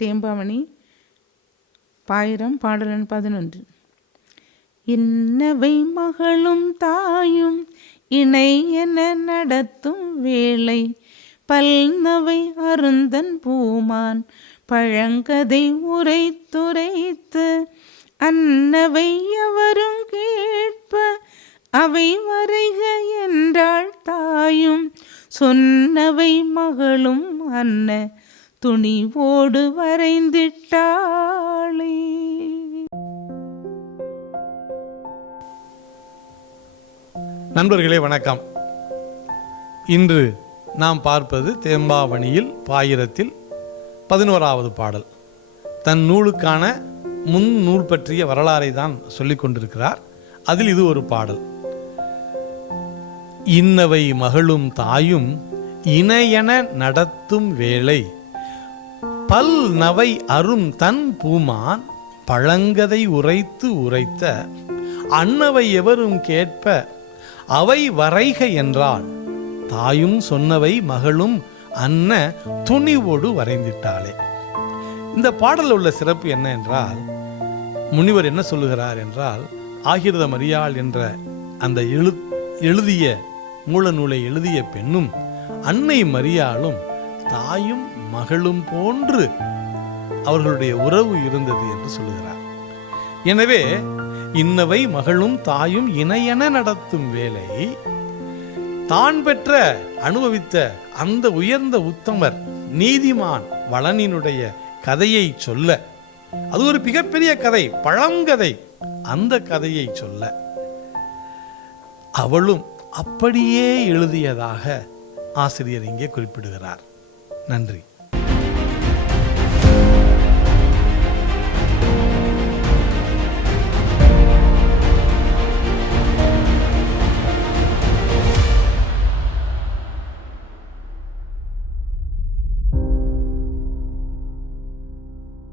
தேம்பாவணி பாயிரம் பாடலன் 11. இன்னவை மகளும் தாயும் இணை என நடத்தும் வேளை பல்நவை அருந்தன் பூமான் பழங்கதை உரைத்துரைத்து அன்னவை எவரும் கேட்ப அவை வரைக என்றாள் தாயும் சொன்னவை மகளும் அன்ன துணிவோடு வரைந்திட்டாளே. நண்பர்களே வணக்கம். இன்று நாம் பார்ப்பது தேம்பாவணியில் பாயிரத்தில் 11வது பாடல். தன் நூலுக்கான முன் நூல் பற்றிய வரலாறை தான் சொல்லிக் கொண்டிருக்கிறார். அதில் இது ஒரு பாடல். இன்னவை மகளும் தாயும் இணையென நடத்தும் வேளை பல் நவை அரும் தன் பூமான் பழங்கதை உரைத்து உரைத்த அன்னவை எவரும் கேட்ப அவை வரைக என்றால் தாயும் சொன்னவை மகளும் அன்ன துணிவோடு வரைந்திட்டாளே. இந்த பாடலில் உள்ள சிறப்பு என்ன என்றால், முனிவர் என்ன சொல்லுகிறார் என்றால், ஆகிருத மரியாள் என்ற அந்த எழுதிய மூல நூலை எழுதிய பெண்ணும் அன்னை மரியாளும் தாயும் மகளும் போன்று அவர்களுடைய உறவு இருந்தது என்று சொல்லுகிறார். எனவே இன்னவை மகளும் தாயும் இணையென நடத்தும் வேலை தான் பெற்ற அனுபவித்த அந்த உயர்ந்த உத்தமர் நீதிமான் வளனினுடைய கதையை சொல்ல, அது ஒரு மிகப்பெரிய கதை, பழங்கதை. அந்த கதையை சொல்ல அவளும் அப்படியே எழுதியதாக ஆசிரியர் இங்கே குறிப்பிடுகிறார். நன்றி.